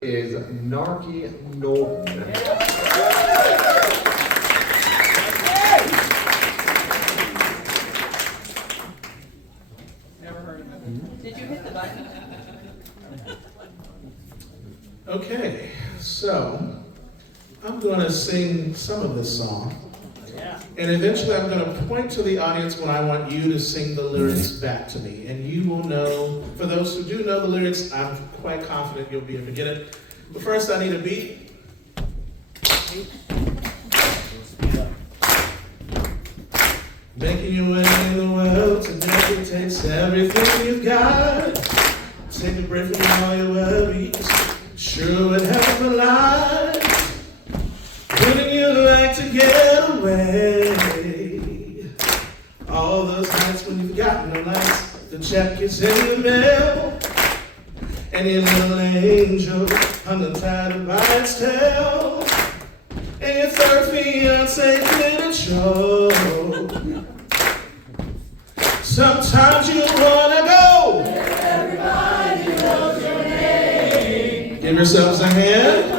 Is Narke Norton. Never heard of it. Did you hit the button? Okay, so I'm going to sing some of this song. And eventually I'm going to point to the audience when I want you to sing the lyrics back to me. And you will know, for those who do know the lyrics, I'm quite confident you'll be able to get it. But first I need a beat. Making your way in the world today, it takes everything you've got. Take a break from all your worries, sure would help a lot. Wouldn't you like to get away? All those nights when you've got no lights, the check is in the mail, and your little angel hung untied by its tail, and your third fiance didn't show. Sometimes you wanna go where everybody knows your name. Give yourselves a hand.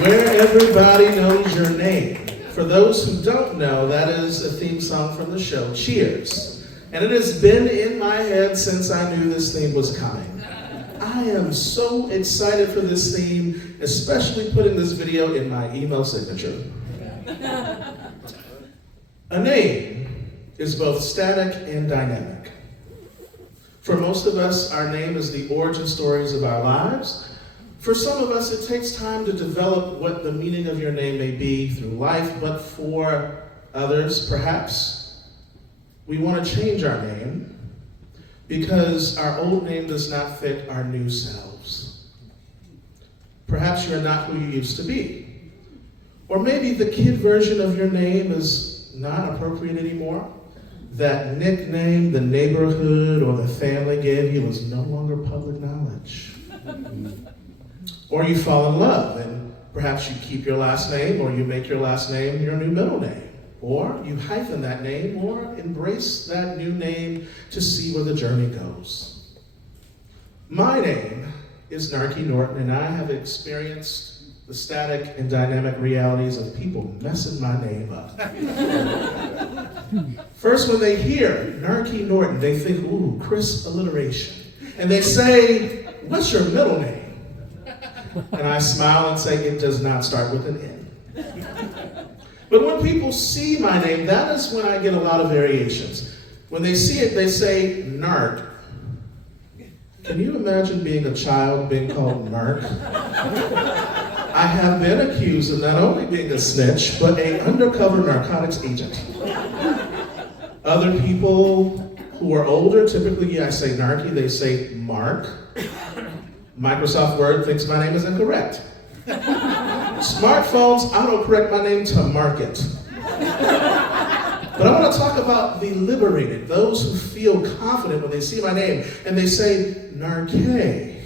Where everybody knows your name. For those who don't know, that is a theme song from the show Cheers. And it has been in my head since I knew this theme was coming. I am so excited for this theme, especially putting this video in my email signature. A name is both static and dynamic. For most of us, our name is the origin stories of our lives. For some of us, it takes time to develop what the meaning of your name may be through life, but for others, perhaps, we want to change our name because our old name does not fit our new selves. Perhaps you're not who you used to be. Or maybe the kid version of your name is not appropriate anymore. That nickname the neighborhood or the family gave you is no longer public knowledge. Or you fall in love and perhaps you keep your last name or you make your last name your new middle name. Or you hyphen that name or embrace that new name to see where the journey goes. My name is Narke Norton, and I have experienced the static and dynamic realities of people messing my name up. First, when they hear Narke Norton, they think, ooh, crisp alliteration. And they say, what's your middle name? And I smile and say, it does not start with an N. But when people see my name, that is when I get a lot of variations. When they see it, they say, Nark. Can you imagine being a child being called Nark? I have been accused of not only being a snitch, but an undercover narcotics agent. Other people who are older, typically I say Narke, they say Mark. Microsoft Word thinks my name is incorrect. Smartphones autocorrect my name to market. But I want to talk about the liberated, those who feel confident when they see my name and they say Narke.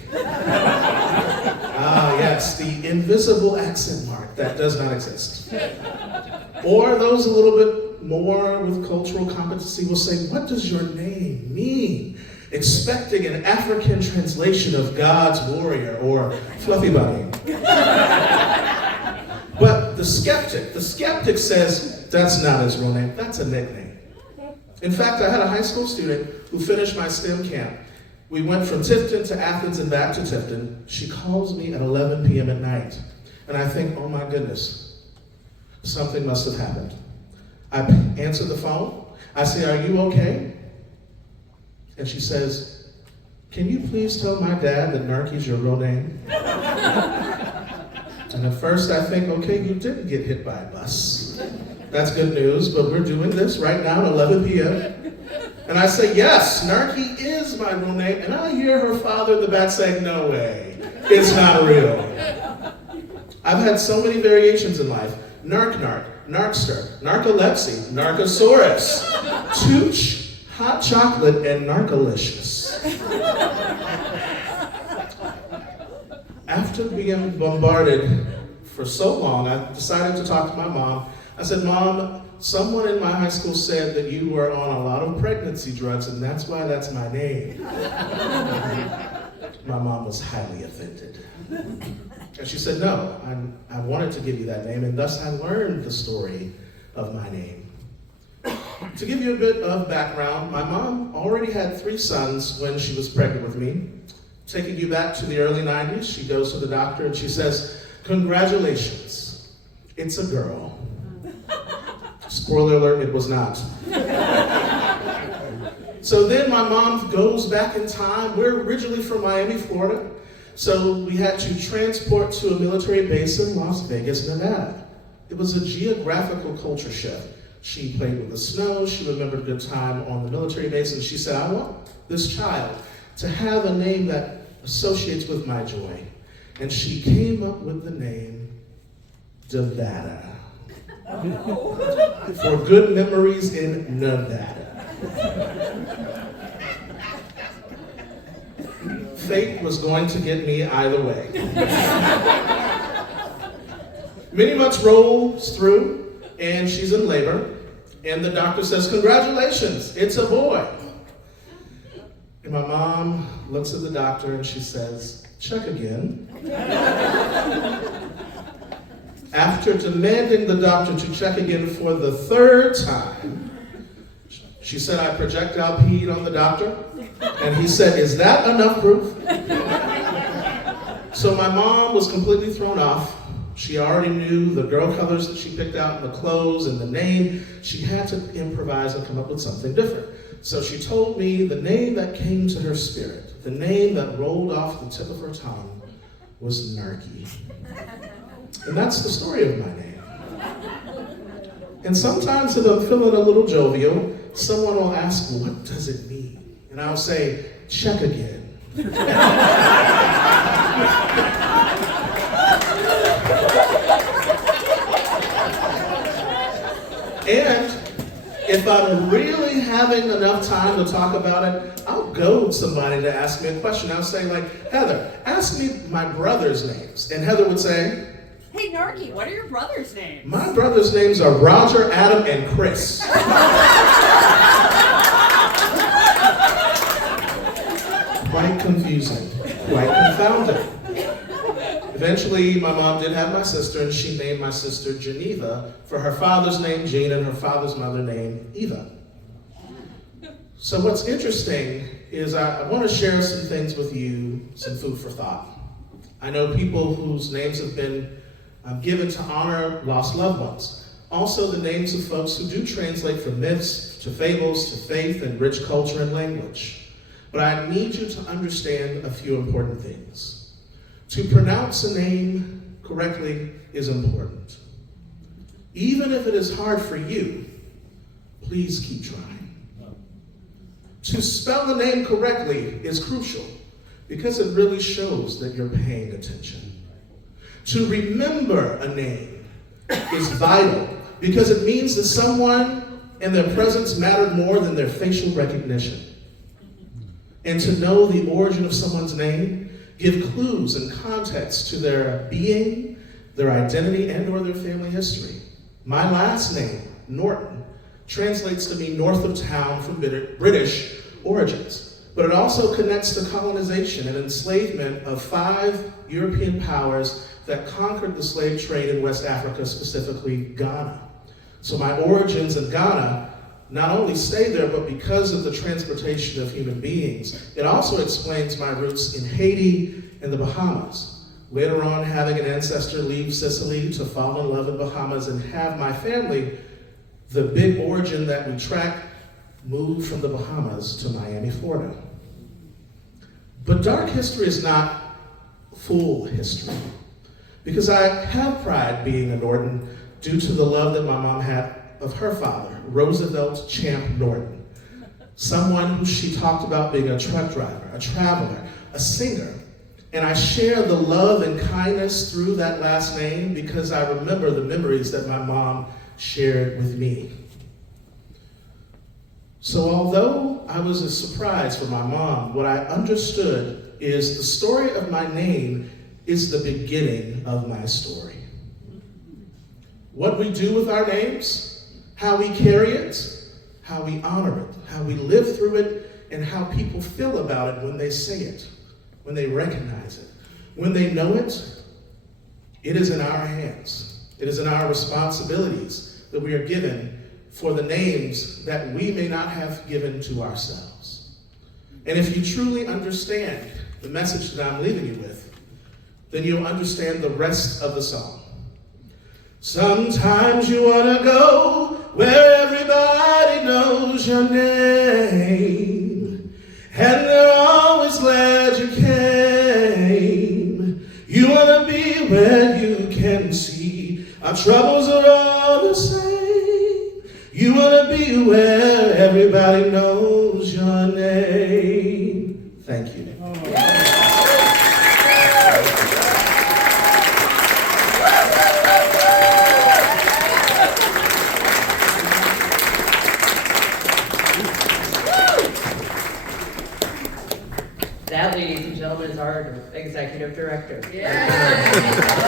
Ah, yes, the invisible accent mark that does not exist. Or those a little bit more with cultural competency will say, what does your name mean? Expecting an African translation of God's warrior or fluffy bunny. But the skeptic says, that's not his real name, that's a nickname. In fact, I had a high school student who finished my STEM camp. We went from Tifton to Athens and back to Tifton. She calls me at 11 p.m. at night. And I think, oh my goodness, something must have happened. I answer the phone. I say, are you okay? And she says, can you please tell my dad that Narke's your real name? And at first I think, okay, you didn't get hit by a bus. That's good news, but we're doing this right now at 11 p.m. And I say, yes, Narke is my real name. And I hear her father in the back saying, no way, it's not real. I've had so many variations in life. Narc, Narkster, Narcolepsy, Narcosaurus, Tooch, Hot Chocolate, and Narcolicious. After being bombarded for so long, I decided to talk to my mom. I said, Mom, someone in my high school said that you were on a lot of pregnancy drugs, and that's why that's my name. My mom was highly offended. And she said, no, I wanted to give you that name, and thus I learned the story of my name. To give you a bit of background, my mom already had 3 sons when she was pregnant with me. Taking you back to the early 90s, she goes to the doctor and she says, congratulations, it's a girl. Spoiler alert, it was not. So then my mom goes back in time. We're originally from Miami, Florida. So we had to transport to a military base in Las Vegas, Nevada. It was a geographical culture shift. She played with the snow, she remembered a good time on the military base, and she said, I want this child to have a name that associates with my joy. And she came up with the name Nevada. For good memories in Nevada. Fate was going to get me either way. Many months rolls through, and she's in labor, and the doctor says, congratulations, it's a boy. And my mom looks at the doctor and she says, check again. After demanding the doctor to check again for the 3rd time, she said, I projectile peed on the doctor. And he said, is that enough proof? So my mom was completely thrown off. She already knew the girl colors that she picked out in the clothes and the name. She had to improvise and come up with something different. So she told me the name that came to her spirit, the name that rolled off the tip of her tongue, was Narke. And that's the story of my name. And sometimes if I'm feeling a little jovial, someone will ask, what does it mean? And I'll say, check again. And if I'm really having enough time to talk about it, I'll goad somebody to ask me a question. I'll say, like, Heather, ask me my brother's names. And Heather would say, Hey, Narke, what are your brother's names? my brother's names are Roger, Adam, and Chris. Quite confusing, quite confounding. Eventually, my mom did have my sister, and she named my sister Geneva for her father's name, Jean, and her father's mother name, Eva. So what's interesting is I want to share some things with you, some food for thought. I know people whose names have been given to honor lost loved ones. Also the names of folks who do translate from myths to fables to faith and rich culture and language. But I need you to understand a few important things. To pronounce a name correctly is important. Even if it is hard for you, please keep trying. To spell the name correctly is crucial because it really shows that you're paying attention. To remember a name is vital because it means that someone and their presence mattered more than their facial recognition. And to know the origin of someone's name, give clues and context to their being, their identity, and or their family history. My last name, Norton, translates to mean north of town from British origins, but it also connects to colonization and enslavement of 5 European powers that conquered the slave trade in West Africa, specifically Ghana. So my origins in Ghana not only stay there, but because of the transportation of human beings, it also explains my roots in Haiti and the Bahamas. Later on, having an ancestor leave Sicily to fall in love in Bahamas and have my family, the big origin that we track, move from the Bahamas to Miami, Florida. But dark history is not full history, because I have pride being a Norton due to the love that my mom had of her father, Roosevelt Champ Norton, someone who she talked about being a truck driver, a traveler, a singer. And I share the love and kindness through that last name because I remember the memories that my mom shared with me. So although I was a surprise for my mom, what I understood is the story of my name is the beginning of my story. What we do with our names, how we carry it, how we honor it, how we live through it, and how people feel about it when they say it. when they recognize it, when they know it, it is in our hands. It is in our responsibilities that we are given for the names that we may not have given to ourselves. And if you truly understand the message that I'm leaving you with, then you'll understand the rest of the song. Sometimes you want to go where everybody knows your name, and they're always glad you came. You want to be where you can see our troubles are all the same. You want to be where everybody knows your name. Thank you. That, ladies and gentlemen, is our executive director. Yeah.